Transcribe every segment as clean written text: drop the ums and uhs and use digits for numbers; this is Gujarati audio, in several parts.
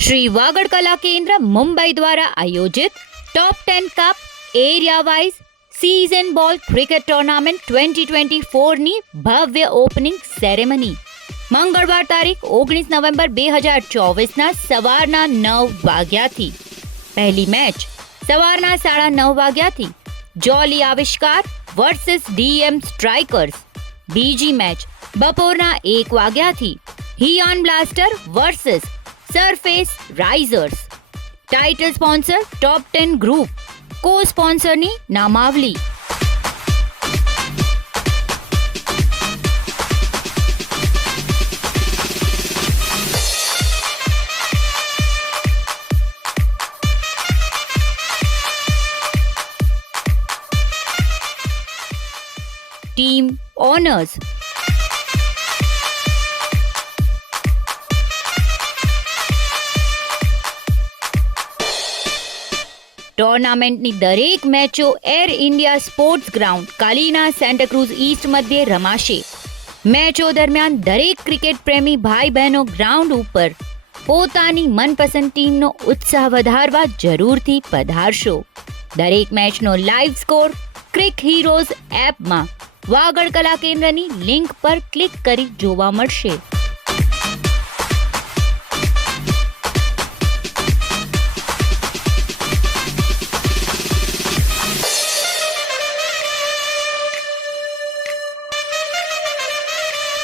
श्री वागड़ कला केंद्र मुंबई द्वारा आयोजित top 10 cup area wise season ball cricket tournament 2024 ની ભવ્ય ઓપનિંગ સેરેમની મંગળવાર તારીખ 19 નવેમ્બર 2024 ના સવારના 9 વાગ્યાથી પહેલી મેચ સવારના 9:30 વાગ્યાથી jolly Aavishkar versus DM strikers, બીજી મેચ બપોરના 1 વાગ્યાથી હિયાન blaster versus surface risers. Title sponsor top 10 group, co સ્પોન્સરની નામાવલી. ટીમ ઓનર્સ ટુર્નામેન્ટની દરેક મેચો air India sports ground, Kalina, Santacruz east મધ્યે રમાશે. મેચો દરમિયાન દરેક ક્રિકેટ પ્રેમી ભાઈ બહેનો ગ્રાઉન્ડ ઉપર પોતાની મનપસંદ ટીમનો ઉત્સાહ વધારવા જરૂરથી પધારશો. દરેક મેચનો લાઈવ સ્કોર ક્રિક હીરોઝ એપમાં વાગડ કલા કેન્દ્રની લિંક પર ક્લિક કરી જોવા મળશે.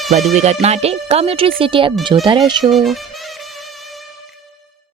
વધુ વિગત માટે કોમ્યુનિટી સિટી એપ જોતા રહેશો.